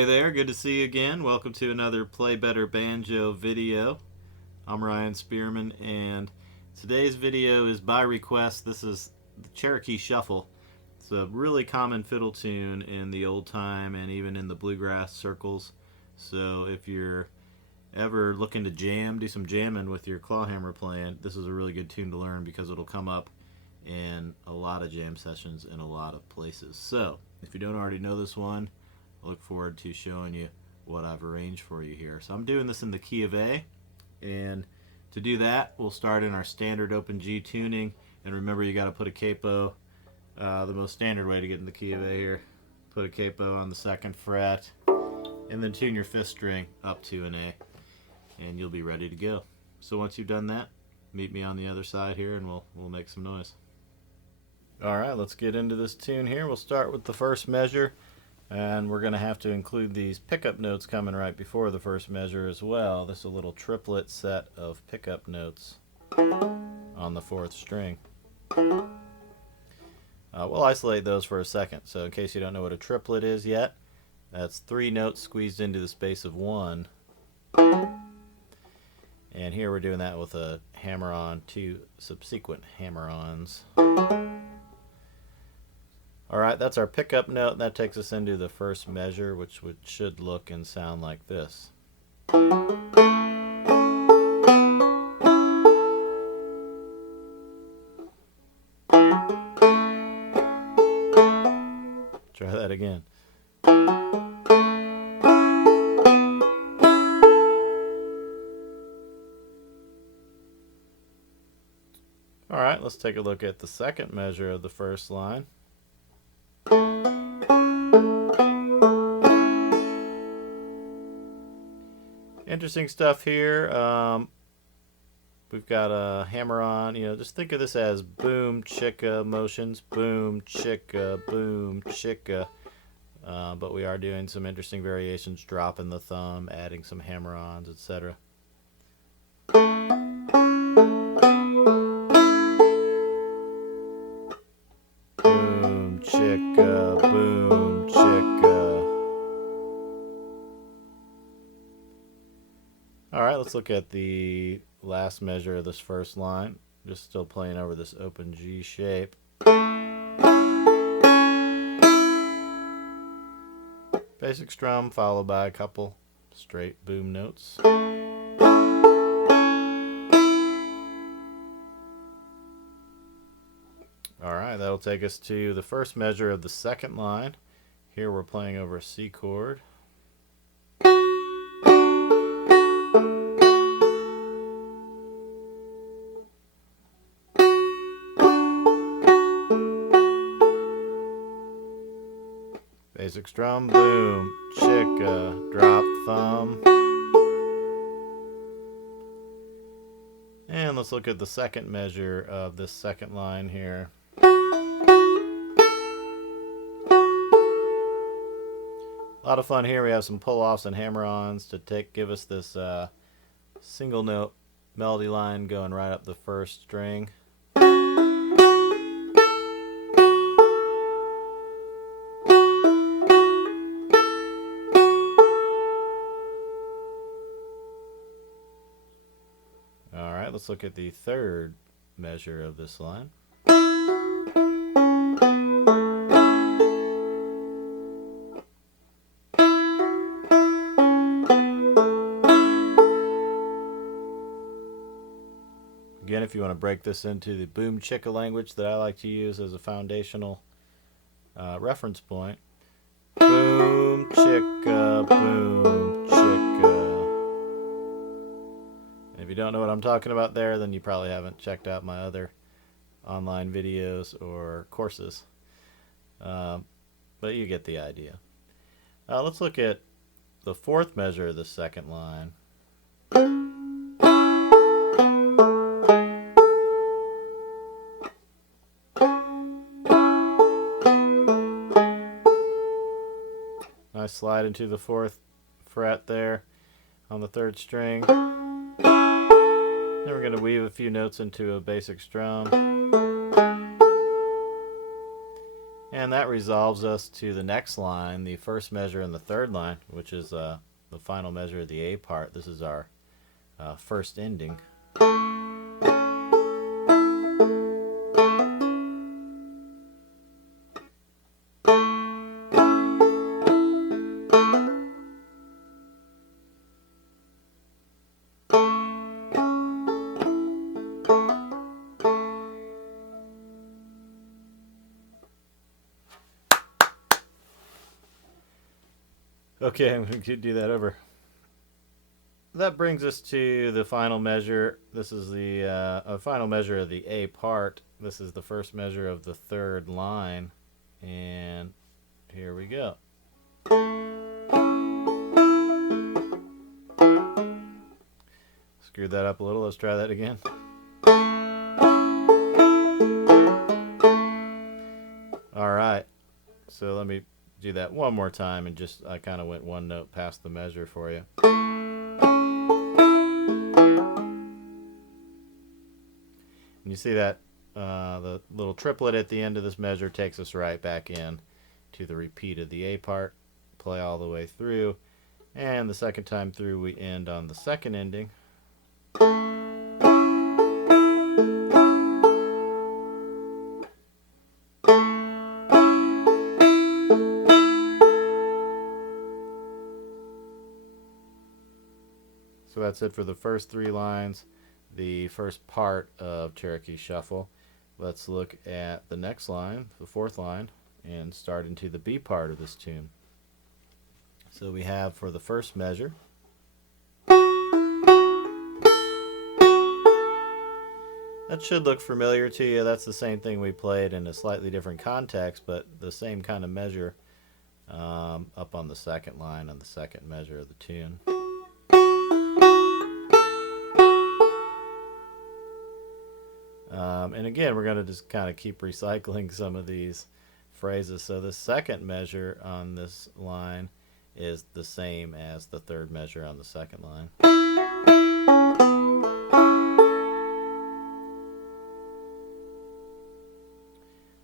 Hey there, good to see you again. Welcome to another Play Better Banjo video. I'm Ryan Spearman, and today's video is by request. This is the Cherokee Shuffle. It's a really common fiddle tune in the old time and even in the bluegrass circles. So if you're ever looking to jam, do some jamming with your clawhammer playing, this is a really good tune to learn because it'll come up in a lot of jam sessions in a lot of places. So if you don't already know this one, I look forward to showing you what I've arranged for you here. So I'm doing this in the key of A, and to do that we'll start in our standard open G tuning, and remember you got to put a capo, the most standard way to get in the key of A here. Put a capo on the 2nd fret and then tune your 5th string up to an A, and you'll be ready to go. So once you've done that, meet me on the other side here and we'll make some noise. Alright, let's get into this tune here. We'll start with the first measure, and we're going to have to include these pickup notes coming right before the first measure as well. This is a little triplet set of pickup notes on the 4th string. We'll isolate those for a second. So in case you don't know what a triplet is yet, that's 3 notes squeezed into the space of 1. And here we're doing that with a hammer-on, 2 subsequent hammer-ons. Alright, that's our pickup note, and that takes us into the first measure, which should look and sound like this. Try that again. Alright, let's take a look at the second measure of the first line. Interesting stuff here. We've got a hammer on, just think of this as boom chicka motions, boom chicka, boom chicka. But we are doing some interesting variations, dropping the thumb, adding some hammer ons, etc. Boom chicka, boom chicka. Alright, let's look at the last measure of this first line. Just still playing over this open G shape. Basic strum followed by a couple straight boom notes. Alright, that'll take us to the first measure of the second line. Here we're playing over a C chord. Basic strum, boom, chicka, drop thumb. And let's look at the second measure of this second line here. A lot of fun here. We have some pull-offs and hammer-ons to give us this single note melody line going right up the first string. Alright, let's look at the third measure of this line. Again, if you want to break this into the boom chicka language that I like to use as a foundational reference point. Boom chicka, boom chicka. And if you don't know what I'm talking about there, then you probably haven't checked out my other online videos or courses. But you get the idea. Let's look at the fourth measure of the second line. Nice slide into the 4th fret there on the 3rd string. Then we're going to weave a few notes into a basic strum. And that resolves us to the next line, the first measure in the third line, which is the final measure of the A part. This is our first ending. Okay, I'm going to do that over. That brings us to the final measure. This is the final measure of the A part. This is the first measure of the third line. And here we go. Screwed that up a little. Let's try that again. Alright, so let me do that one more time, and just I kind of went one note past the measure for you. And you see that the little triplet at the end of this measure takes us right back in to the repeat of the A part. Play all the way through, and the second time through we end on the second ending. So that's it for the first three lines, the first part of Cherokee Shuffle. Let's look at the next line, the fourth line, and start into the B part of this tune. So we have for the first measure, that should look familiar to you. That's the same thing we played in a slightly different context, but the same kind of measure up on the second line on the second measure of the tune. And again, we're going to just kind of keep recycling some of these phrases. So the second measure on this line is the same as the third measure on the second line.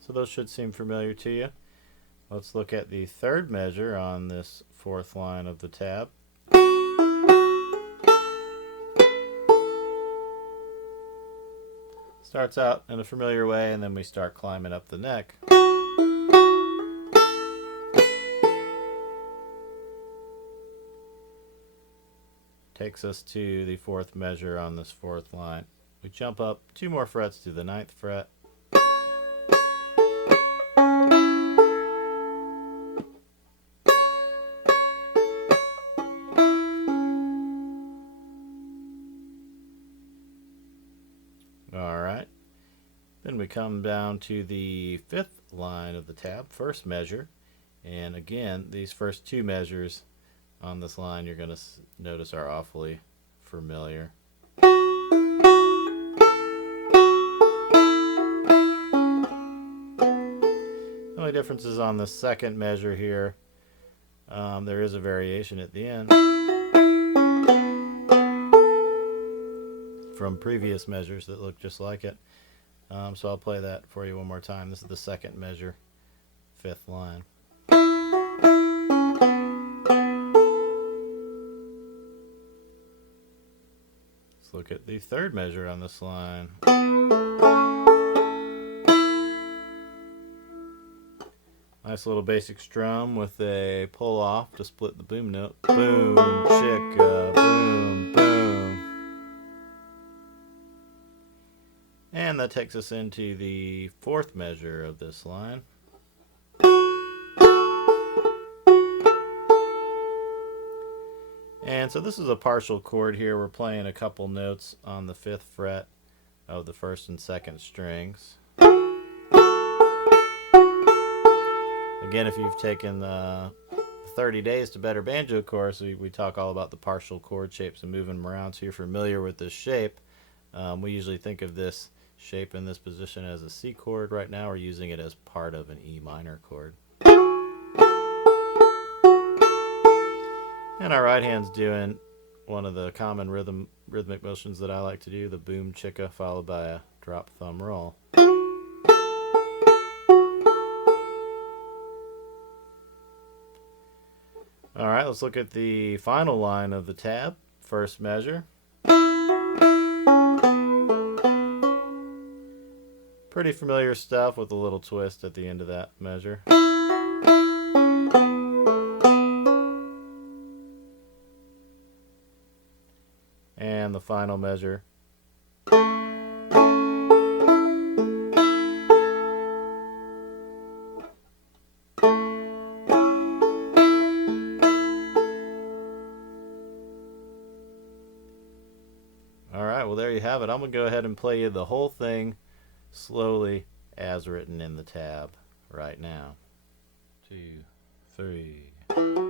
So those should seem familiar to you. Let's look at the third measure on this fourth line of the tab. Starts out in a familiar way, and then we start climbing up the neck. Takes us to the fourth measure on this fourth line. We jump up 2 more frets to the 9th fret. Alright, then we come down to the 5th line of the tab, first measure, and again these first 2 measures on this line you're going to notice are awfully familiar. The only difference is on the second measure here, there is a variation at the end from previous measures that look just like it. So I'll play that for you one more time. This is the second measure, 5th line. Let's look at the third measure on this line. Nice little basic strum with a pull off to split the boom note. Boom, chicka, boom, boom. And that takes us into the fourth measure of this line. And so this is a partial chord here. We're playing a couple notes on the 5th fret of the 1st and 2nd strings. Again, if you've taken the 30 Days to Better Banjo course, we talk all about the partial chord shapes and moving them around, so you're familiar with this shape. We usually think of this shape in this position as a C chord. Right now we're using it as part of an E minor chord. And our right hand's doing one of the common rhythmic motions that I like to do, the boom chicka followed by a drop thumb roll. Alright, let's look at the final line of the tab. First measure. Pretty familiar stuff with a little twist at the end of that measure. And the final measure. Alright, well there you have it. I'm going to go ahead and play you the whole thing slowly as written in the tab right now. 2, 3.